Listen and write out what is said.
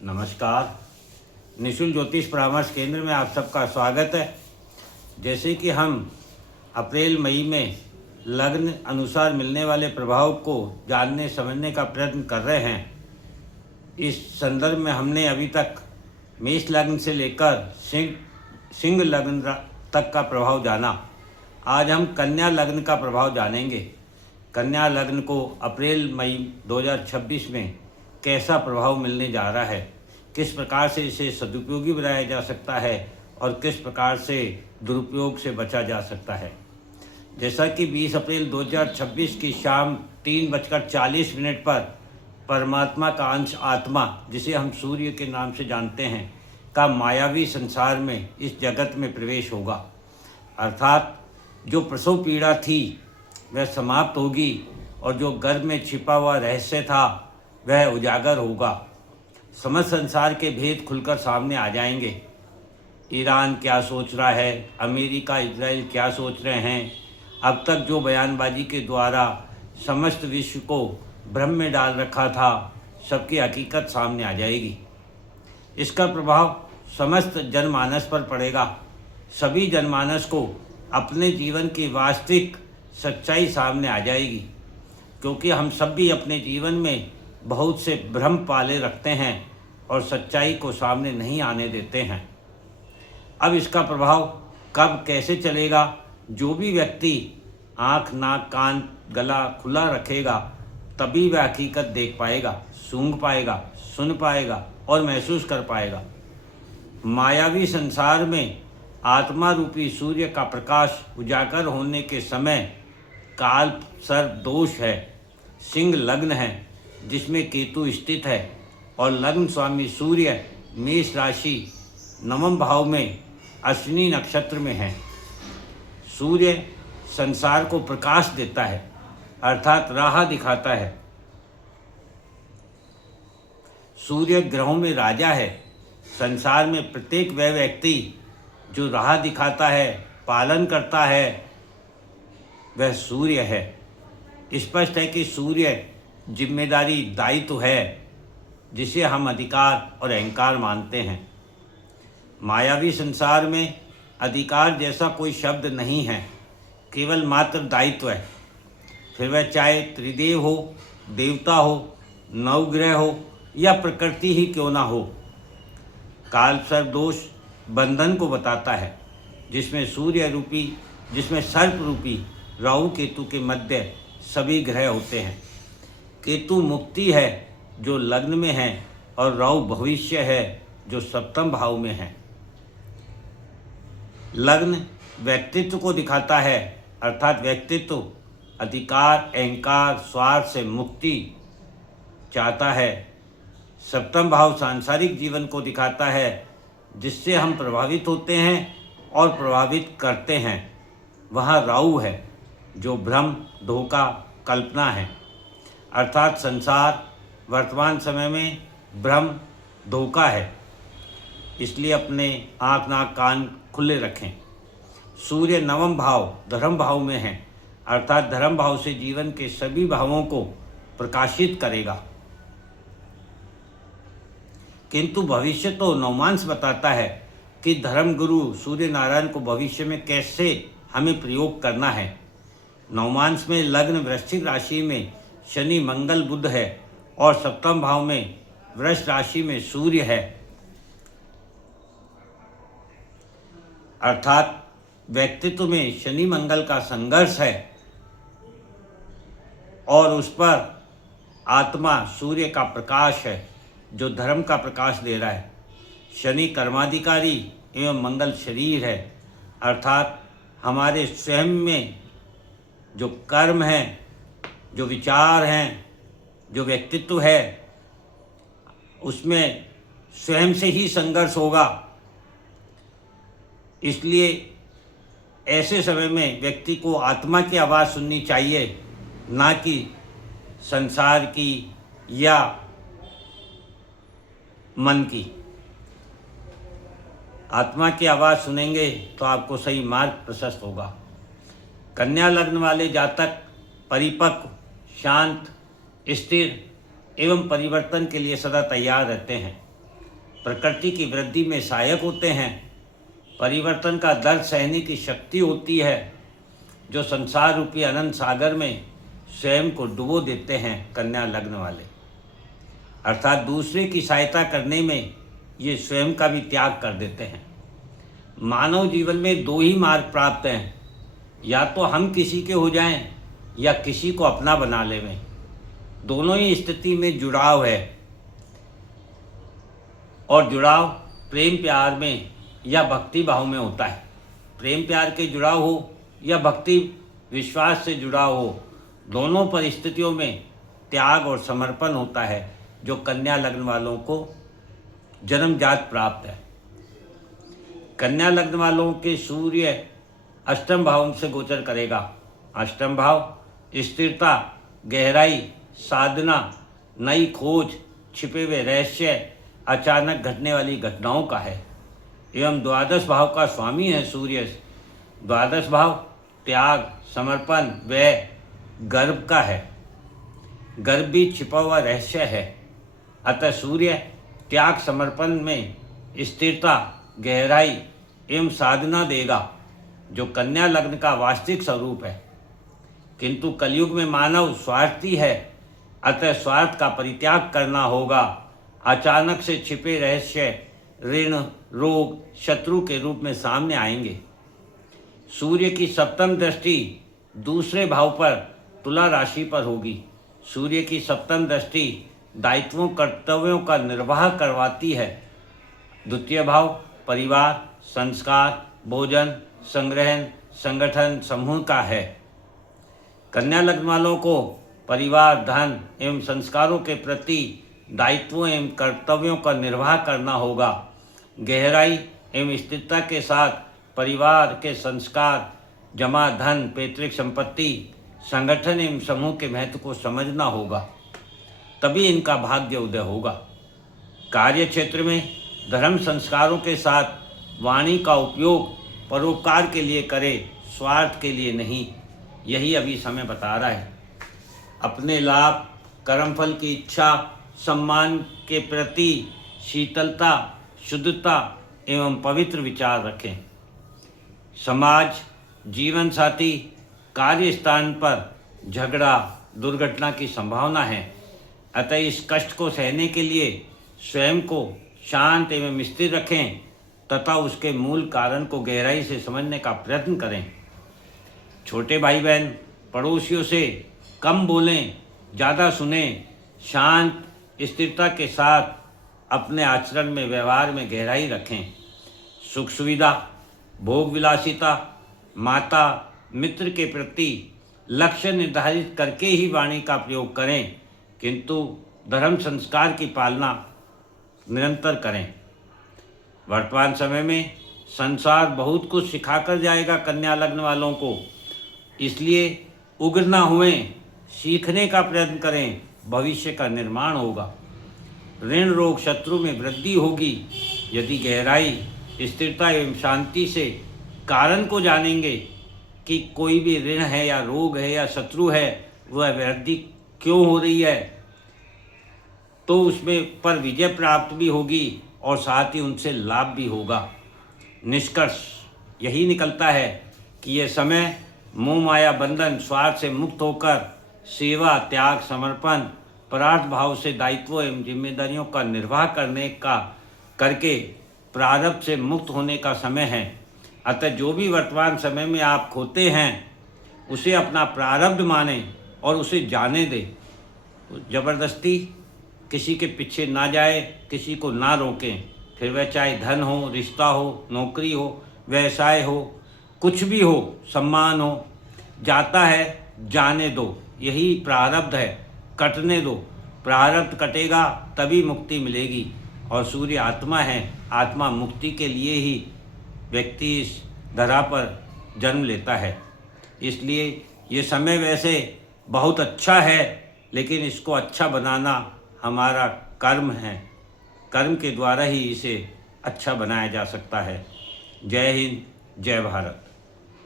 नमस्कार। निशुल्क ज्योतिष परामर्श केंद्र में आप सबका स्वागत है। जैसे कि हम अप्रैल मई में लग्न अनुसार मिलने वाले प्रभाव को जानने समझने का प्रयत्न कर रहे हैं, इस संदर्भ में हमने अभी तक मेष लग्न से लेकर सिंह लग्न तक का प्रभाव जाना। आज हम कन्या लग्न का प्रभाव जानेंगे। कन्या लग्न को अप्रैल मई 2026 में कैसा प्रभाव मिलने जा रहा है, किस प्रकार से इसे सदुपयोगी बनाया जा सकता है और किस प्रकार से दुरुपयोग से बचा जा सकता है। जैसा कि 20 अप्रैल 2026 की शाम 3:40 पर परमात्मा का अंश आत्मा, जिसे हम सूर्य के नाम से जानते हैं, का मायावी संसार में इस जगत में प्रवेश होगा। अर्थात जो प्रसव पीड़ा थी वह समाप्त होगी और जो गर्भ में छिपा हुआ रहस्य था वह उजागर होगा। समस्त संसार के भेद खुलकर सामने आ जाएंगे। ईरान क्या सोच रहा है, अमेरिका इजराइल क्या सोच रहे हैं, अब तक जो बयानबाजी के द्वारा समस्त विश्व को भ्रम में डाल रखा था, सबकी हकीकत सामने आ जाएगी। इसका प्रभाव समस्त जनमानस पर पड़ेगा। सभी जनमानस को अपने जीवन की वास्तविक सच्चाई सामने आ जाएगी, क्योंकि हम सब भी अपने जीवन में बहुत से भ्रम पाले रखते हैं और सच्चाई को सामने नहीं आने देते हैं। अब इसका प्रभाव कब कैसे चलेगा, जो भी व्यक्ति आँख नाक कान गला खुला रखेगा तभी वह हकीकत देख पाएगा, सूंघ पाएगा, सुन पाएगा और महसूस कर पाएगा। मायावी संसार में आत्मा रूपी सूर्य का प्रकाश उजागर होने के समय काल सर्प दोष है। सिंह लग्न है जिसमें केतु स्थित है और लग्न स्वामी सूर्य मेष राशि 9वें भाव में अश्विनी नक्षत्र में है। सूर्य संसार को प्रकाश देता है, अर्थात राह दिखाता है। सूर्य ग्रहों में राजा है। संसार में प्रत्येक वह व्यक्ति जो राह दिखाता है, पालन करता है, वह सूर्य है। स्पष्ट है कि सूर्य जिम्मेदारी दायित्व है जिसे हम अधिकार और अहंकार मानते हैं। मायावी संसार में अधिकार जैसा कोई शब्द नहीं है, केवल मात्र दायित्व है। फिर वह चाहे त्रिदेव हो, देवता हो, नवग्रह हो या प्रकृति ही क्यों ना हो। काल सर्प दोष बंधन को बताता है, जिसमें सर्प रूपी राहु केतु के मध्य सभी ग्रह होते हैं। केतु मुक्ति है जो लग्न में है और राहु भविष्य है जो 7वें भाव में है। लग्न व्यक्तित्व को दिखाता है, अर्थात व्यक्तित्व अधिकार अहंकार स्वार्थ से मुक्ति चाहता है। 7वां भाव सांसारिक जीवन को दिखाता है, जिससे हम प्रभावित होते हैं और प्रभावित करते हैं। वहाँ राहु है जो भ्रम धोखा कल्पना है, अर्थात संसार वर्तमान समय में भ्रम धोखा है। इसलिए अपने आँख नाक कान खुले रखें। सूर्य 9वें भाव धर्म भाव में है, अर्थात धर्म भाव से जीवन के सभी भावों को प्रकाशित करेगा। किंतु भविष्य तो नवमांश बताता है कि धर्म गुरु सूर्य नारायण को भविष्य में कैसे हमें प्रयोग करना है। नवमांश में लग्न वृश्चिक राशि में शनि मंगल बुध है और 7वें भाव में वृष राशि में सूर्य है, अर्थात व्यक्तित्व में शनि मंगल का संघर्ष है और उस पर आत्मा सूर्य का प्रकाश है जो धर्म का प्रकाश दे रहा है। शनि कर्माधिकारी एवं मंगल शरीर है, अर्थात हमारे स्वयं में जो कर्म हैं, जो विचार हैं, जो व्यक्तित्व है, उसमें स्वयं से ही संघर्ष होगा। इसलिए ऐसे समय में व्यक्ति को आत्मा की आवाज़ सुननी चाहिए, ना कि संसार की या मन की। आत्मा की आवाज़ सुनेंगे तो आपको सही मार्ग प्रशस्त होगा। कन्या लग्न वाले जातक परिपक्व, शांत, स्थिर एवं परिवर्तन के लिए सदा तैयार रहते हैं। प्रकृति की वृद्धि में सहायक होते हैं। परिवर्तन का दर्द सहने की शक्ति होती है, जो संसार रूपी अनंत सागर में स्वयं को डुबो देते हैं कन्या लग्न वाले। अर्थात दूसरे की सहायता करने में ये स्वयं का भी त्याग कर देते हैं। मानव जीवन में दो ही मार्ग प्राप्त हैं, या तो हम किसी के हो जाएं या किसी को अपना बना लेवें। दोनों ही स्थिति में जुड़ाव है, और जुड़ाव प्रेम प्यार में या भक्ति भाव में होता है। प्रेम प्यार के जुड़ाव हो या भक्ति विश्वास से जुड़ाव हो, दोनों परिस्थितियों में त्याग और समर्पण होता है, जो कन्या लग्न वालों को जन्मजात प्राप्त है। कन्या लग्न वालों के सूर्य अष्टम भाव से गोचर करेगा। अष्टम भाव स्थिरता, गहराई, साधना, नई खोज, छिपे हुए रहस्य, अचानक घटने वाली घटनाओं का है। एवं द्वादश भाव का स्वामी है सूर्य। द्वादश भाव त्याग, समर्पण, व्यय, गर्भ का है। गर्भ भी छिपा हुआ रहस्य है। अतः सूर्य त्याग समर्पण में स्थिरता, गहराई एवं साधना देगा, जो कन्या लग्न का वास्तविक स्वरूप है। किंतु कलयुग में मानव स्वार्थी है, अतः स्वार्थ का परित्याग करना होगा। अचानक से छिपे रहस्य ऋण, रोग, शत्रु के रूप में सामने आएंगे। सूर्य की सप्तम दृष्टि दूसरे भाव पर तुला राशि पर होगी। सूर्य की सप्तम दृष्टि दायित्वों, कर्तव्यों का निर्वाह करवाती है। द्वितीय भाव परिवार, संस्कार, भोजन, संग्रहण, संगठन, समूह का है। कन्या लग्न वालों को परिवार, धन एवं संस्कारों के प्रति दायित्वों एवं कर्तव्यों का निर्वाह करना होगा। गहराई एवं स्थिरता के साथ परिवार के संस्कार, जमा धन, पैतृक संपत्ति, संगठन एवं समूह के महत्व को समझना होगा, तभी इनका भाग्य उदय होगा। कार्य क्षेत्र में धर्म संस्कारों के साथ वाणी का उपयोग परोपकार के लिए करें, स्वार्थ के लिए नहीं। यही अभी समय बता रहा है। अपने लाभ, कर्मफल की इच्छा, सम्मान के प्रति शीतलता, शुद्धता एवं पवित्र विचार रखें। समाज, जीवन साथी, कार्यस्थान पर झगड़ा, दुर्घटना की संभावना है। अतः इस कष्ट को सहने के लिए स्वयं को शांत एवं स्थिर रखें तथा उसके मूल कारण को गहराई से समझने का प्रयत्न करें। छोटे भाई बहन, पड़ोसियों से कम बोलें, ज़्यादा सुने। शांत स्थिरता के साथ अपने आचरण में, व्यवहार में गहराई रखें। सुख सुविधा, भोग विलासिता, माता, मित्र के प्रति लक्ष्य निर्धारित करके ही वाणी का प्रयोग करें, किंतु धर्म संस्कार की पालना निरंतर करें। वर्तमान समय में संसार बहुत कुछ सिखाकर जाएगा कन्या लग्न वालों को, इसलिए उग्र न हुए, सीखने का प्रयत्न करें। भविष्य का निर्माण होगा। ऋण, रोग, शत्रु में वृद्धि होगी। यदि गहराई, स्थिरता एवं शांति से कारण को जानेंगे कि कोई भी ऋण है या रोग है या शत्रु है, वह वृद्धि क्यों हो रही है, तो उसमें पर विजय प्राप्त भी होगी और साथ ही उनसे लाभ भी होगा। निष्कर्ष यही निकलता है कि यह समय मोह माया बंधन, स्वार्थ से मुक्त होकर सेवा, त्याग, समर्पण, परार्थ भाव से दायित्व एवं जिम्मेदारियों का निर्वाह करके प्रारब्ध से मुक्त होने का समय है। अतः जो भी वर्तमान समय में आप खोते हैं, उसे अपना प्रारब्ध माने और उसे जाने दे। जबरदस्ती किसी के पीछे ना जाए, किसी को ना रोकें। फिर वह चाहे धन हो, रिश्ता हो, नौकरी हो, व्यवसाय हो, कुछ भी हो, सम्मान हो, जाता है जाने दो। यही प्रारब्ध है, कटने दो। प्रारब्ध कटेगा तभी मुक्ति मिलेगी। और सूर्य आत्मा है, आत्मा मुक्ति के लिए ही व्यक्ति इस धरा पर जन्म लेता है। इसलिए ये समय वैसे बहुत अच्छा है, लेकिन इसको अच्छा बनाना हमारा कर्म है। कर्म के द्वारा ही इसे अच्छा बनाया जा सकता है। जय हिंद, जय भारत।